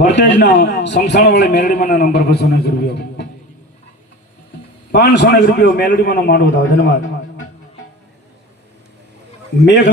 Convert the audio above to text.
વર્તેજના સમસાણવાળી મેલડીમાંના number 200 રૂપિયા 500 રૂપિયા મેલડીમાંનો માંડવો થાવ. ધન્યવાદ. મેઘ